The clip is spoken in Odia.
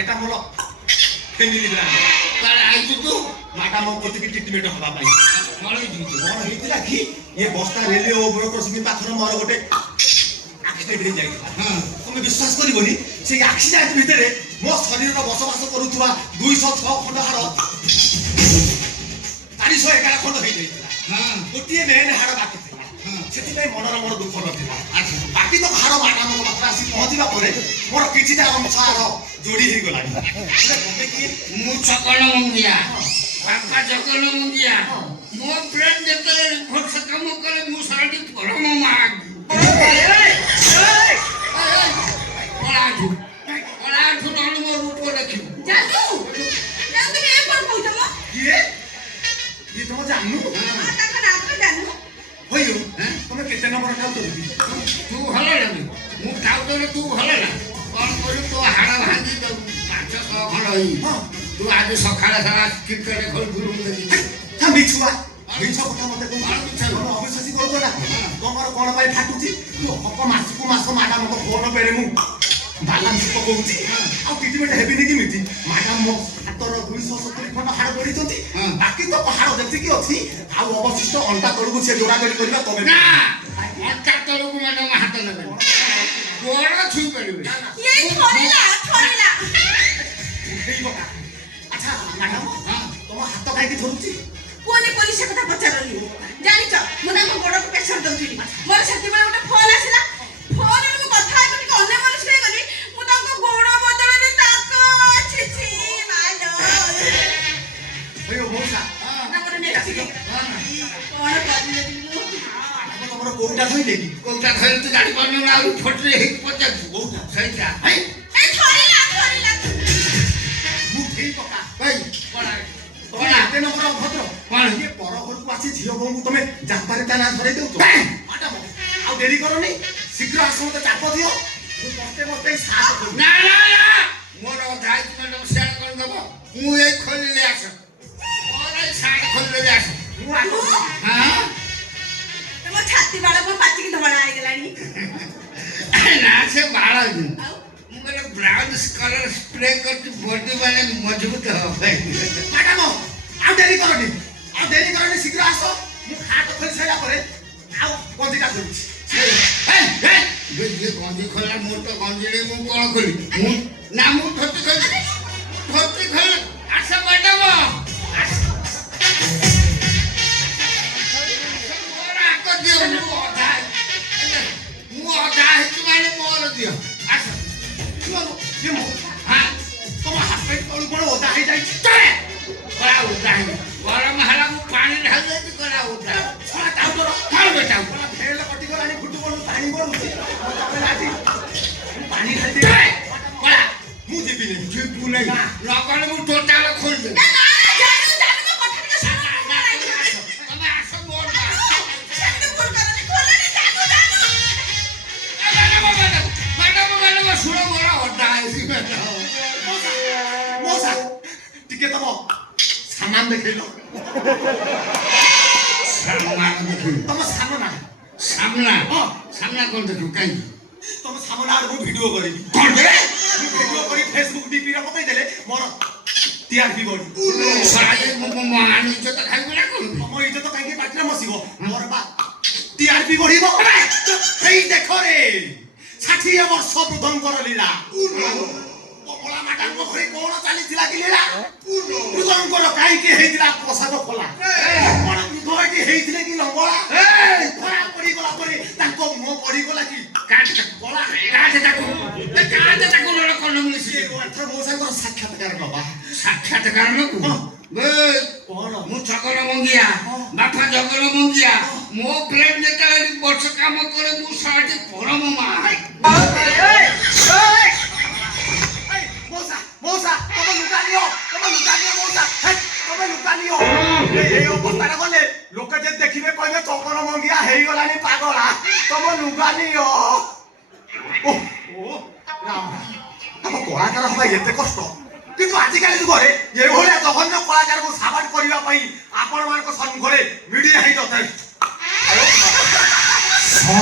এটা মোর ফ্যামিলি ব্রান্ড তাহলে আইছু তু ম্যাডাম কতিকি ট্রিটমেন্ট হবা পাই কଣ ହେଇଛି କଣ ହେଇଥିଲା କି ଏ ବସ୍ତା ରେଲୱେ ଓଭର କ୍ରସିଂ ପାଖରେ ମୋର ଗୋଟେ ଆକ୍ସିଡେଣ୍ଟ ହେଇଯାଇଥିଲା ତମେ ବିଶ୍ୱାସ କରିବନି ସେଇ ଆକ୍ସିଡେଣ୍ଟ ଭିତରେ ମୋ ଶରୀରର ବସବାସ କରୁଥିବା 206 ଖଣ୍ଡ ହାଡ଼ 411 ଖଣ୍ଡ ହେଇଯାଇଥିଲା ଗୋଟିଏ ମେନ୍ ହାଡ଼ ବାକି ଥିଲା ସେଥିପାଇଁ ମନର ମୋର ଦୁଃଖ ନଥିଲା ବାକି ତ ହାଡ଼ ମ୍ୟାଡାମଙ୍କ ପାଖରେ ଆସି ପହଞ୍ଚିବା ପରେ ମୋର କିଛିଟା ଅଂଶ ହାଡ଼ ଯୋଡ଼ି ହେଇଗଲାଣି ମୁଁ ଚକଳ ମଙ୍ଗିଆ ବାପା ଚକଳ ମଙ୍ଗିଆ ମୋ ବ୍ରେନ୍ ଯେତେବେଳେ ରିପୋର୍ଟ କାମ କରେ ମୁଁ ସାରାଟି ପରମ ମାଗ କଳାଠୁ ନହେଲେ ମୋ ରୂପ ଦେଖିବୁ ଜାନୁ ଜାନୁ ଏ କଣ କହୁଛ ମ କିଏ କିଏ ତମ ଜାନୁ ତାଙ୍କ ନାଁ ତ ଜାନୁ ହଇଓ ତମେ କେତେ ନମ୍ବର ଖାଉଛ ତୁ ଭଲ ଲାଗେ ମୁଁ ଖାଉଥିଲି ତୁ ଭଲ ନା କଣ କରୁ ତୋ ହାଡ଼ ଭାଙ୍ଗି 500 ଖଣ୍ଡ ହେଇ ତୁ ଆଜି ସକାଳେ ସାରା କ୍ରିକେଟ ଖେଳୁଥିଲୁ ମିଛୁଆ ମିଛ କଥା ମତେ ଅବିଶ୍ୱାସୀ କରୁଛ ନା ତମର କଣ ପାଇଁ ଫାଟୁଛି ତୁ ହକ ମାସକୁ ମାସ ମ୍ୟାଡାମଙ୍କ ଫୋନ ବେଳେ ମୁଁ ବାଲାନ୍ସ ପକଉଛି ଆଉ ଟ୍ରିଟମେଣ୍ଟ ହେବିନି କେମିତି ମ୍ୟାଡାମ ମୋ ହାତର 270 ଖଣ୍ଡ ହାଡ଼ ଗଡ଼ିଛନ୍ତି ବାକି ତ ହାଡ଼ ଯେତିକି ଅଛି ଆଉ ଅବଶିଷ୍ଟ ଅଣ୍ଟା ତଳକୁ ସେ ଯୋଡ଼ା ଯୋଡ଼ି କରିବା ତମେ ନା ଅଣ୍ଟା ତଳକୁ ମ୍ୟାଡାମ ହାତ ନେବେ ଗୋଡ଼ ଛୁଇଁ ପାରିବେ ଏ ଥରିଲା ଆଚ୍ଛା ମ୍ୟାଡାମ ତମ ହାତ କାହିଁକି ଧରୁଛି କୋନେ କୋନି ସେ କଥା ପଚାରନି ଜାଣିଛ ମୁଁ ତାଙ୍କ ଗୋଡ଼କୁ ପ୍ରେସର ଦଉଥିଲି ମୋର ସେତେବେଳେ ଗୋଟେ ଫୋନ ଆସିଲା ଫୋନରେ ମୁଁ କଥା ହେବି ଟିକେ ଅନ୍ୟ ମନସ୍କ ହେଇଗଲି ମୁଁ ତାଙ୍କ ଗୋଡ଼ ବଦଳରେ ତାଙ୍କ ଛିଛି ମାଲୋ ହଇଓ ମଉସା ନା ଗୋଟେ ନେକ୍ସଟ କଣ କରିଲେ ତମର କୋଉଟା ଧଇଲେ କି କୋଉଟା ଧଇଲେ ତୁ ଜାଣି ପାରୁନୁ ନା ଆଉ ଫଟରେ ହେଇକି ପଚାରୁଛୁ କୋଉଟା ସେଇଟା ଏ ଥରିଲା ମୁଁ ଠିକ ପକା ଭାଇ କଣ ଏତେ ନମ୍ବର ଅଭଦ୍ର କଣ ଇଏ ପର ଘରକୁ ଆସି ଝିଅ ବୋଉଙ୍କୁ ତମେ ଜାପାରେ ତା ନାଁ ଧରେଇ ଦେଉଛ ମ୍ୟାଡାମ ଆଉ ଡେରି କରନି ଶୀଘ୍ର ଆସ ମତେ ଚାପ ଦିଅ ମୁଁ ମତେ ସାହସ କରୁଛି ନା ନା ନା ମୋର ଦାୟିତ୍ୱ ମ୍ୟାଡାମ ସେୟାର କରିଦେବ ମୁଁ ଏଇ ଖୋଲିଲେ ଆସ ମୋର ଏଇ ସାଇଡ ଖୋଲିଲେ ଆସ ମୁଁ ଆସୁଛି ହଁ ମୋ ଛାତି ବାଳ ମୋ ପାଟିକି ଧଳା ହେଇଗଲାଣି ନା ସେ ବାଳ ଆଉ ମୁଁ ଗୋଟେ ବ୍ରାଉନ୍ କଲର ସ୍ପ୍ରେ କରିଛି ବଡି ମାନେ ମଜବୁତ ହବ ମ୍ୟାଡାମ ଆଉ ଡେରି କରନି ଶୀଘ୍ର ଆସ ମୁଁ ଖାଟ ଖୋଲି ସାରିଲା ପରେ ଆଉ ଗଞ୍ଜିଟା ଖୋଲୁଛି ଇଏ ଗଞ୍ଜି ଖୋଲା ମୁଁ ତ ଗଞ୍ଜିରେ ମୁଁ କଣ ଖୋଲି ମୁଁ ନା ମୁଁ ଧୋତି ଖୋଲି ଆସ ମ୍ୟାଡାମ ମୁଁ ଅଧା ହେଇଛି ମାନେ ମୋର ଦିଅ ଆସ ତମ ହାତ ତଳୁ କଣ ଓଦା ହେଇଯାଇଛି କଳା ଓଦା ହେଇ ଗରମ ହେଲା ମୁଁ ପାଣି ଢାଳି ଦେଇଛି କଳା ଓଦା କଣ ବେଟା ଫେଲ କଟିଗଲାଣି ଫୁଟବଲ ପାଣି ଗଳୁଛି ପାଣି ଢାଳି କଳା ମୁଁ ଯିବିନି ଯିବୁ ନାହିଁ ନକଲେ ମୁଁ ଟୋଟାଲ ଖୋଲିଦେବି ନା ନା ଜାନୁ ମୋ କଥା ଟିକେ ଶୁଣ ତମେ ଆସ ମୋର ସେମିତି ଭୁଲ କରନି ଖୋଲନି ମ୍ୟାଡାମ ଶୁଣ ମୋର ଅଧା ହେଇଛି ମଉସା ଟିକେ ତମ ସାମାନ ଦେଖେଇଲ ତମ ସାମନା ସାମ୍ନା କଣ ଦେଖିବୁ କାହିଁକି ତମ ସାମନା ଆଡକୁ ଭିଡିଓ କରିବି କଣ ଭିଡିଓ କରି ଫେସବୁକ୍ ଡିପିରେ ପକେଇଦେଲେ ମୋର ଟିଆରପି ବଢି ମହାନ ଇଜ୍ଜତ ଖାଇବୁ ନା କଣ ତମ ଇଜ୍ଜତ କାହିଁକି ପାଟିରେ ବସିବ ମୋର ବା ଟିଆରପି ବଢିବ ହେଇ ଦେଖ ରେ 60 ବର୍ଷ ବୃଦ୍ଧଙ୍କର ଲୀଳା କମଳା ମ୍ୟାଡାମଙ୍କ ଘରେ କଣ ଚାଲିଥିଲା କି ଲୀଳା ବୃଦ୍ଧଙ୍କର କାହିଁକି ହେଇଥିଲା ପ୍ରସାଦ ଖୋଲା କଣ ବୃଦ୍ଧ ଏଠି ହେଇଥିଲେ କି ଲଙ୍ଗଳା ଖରା ପଡିଗଲା ପରେ ତାଙ୍କ ମୁହଁ ପଡିଗଲା କି କାଟେ ତାକୁ ଲଡ଼ କଣ ମିଳିଛି ଏଥର ମଉସାଙ୍କର ସାକ୍ଷାତକାର ନବା ସାକ୍ଷାତକାର ନକୁ କଣ ମୁଁ ଚକଲ ମଙ୍ଗିଆ ବାପା ଜଗଲ ମଙ୍ଗିଆ ମୋ ପ୍ରେମ ଯେତେବେଳେ ବର୍ଷ କାମ କରେ ମୁଁ ସାରାଟି ପରମ ମା ମଉସା ତମେ ଲୁକା ନିଅ ମଉସା ତମେ ଲୁକା ନିଅ এই অবস্থাটা গলে লোকে যে দেখিবে কইবে চকর মঙ্গিয়া ହେଇଗଲାଣି পাগলা ତମ ଲୁଗା ନିଅ ଓ ରାମ ତମ କଳାକାର ହବା ଏତେ କଷ୍ଟ କିନ୍ତୁ ଆଜିକାଲି ଯୁଗରେ ଏଭଳିଆ ଜଘନ୍ୟ କଳାକାରକୁ ସାବାଟ କରିବା ପାଇଁ ଆପଣମାନଙ୍କ ସମ୍ମୁଖରେ ମିଡିଆ ହିଁ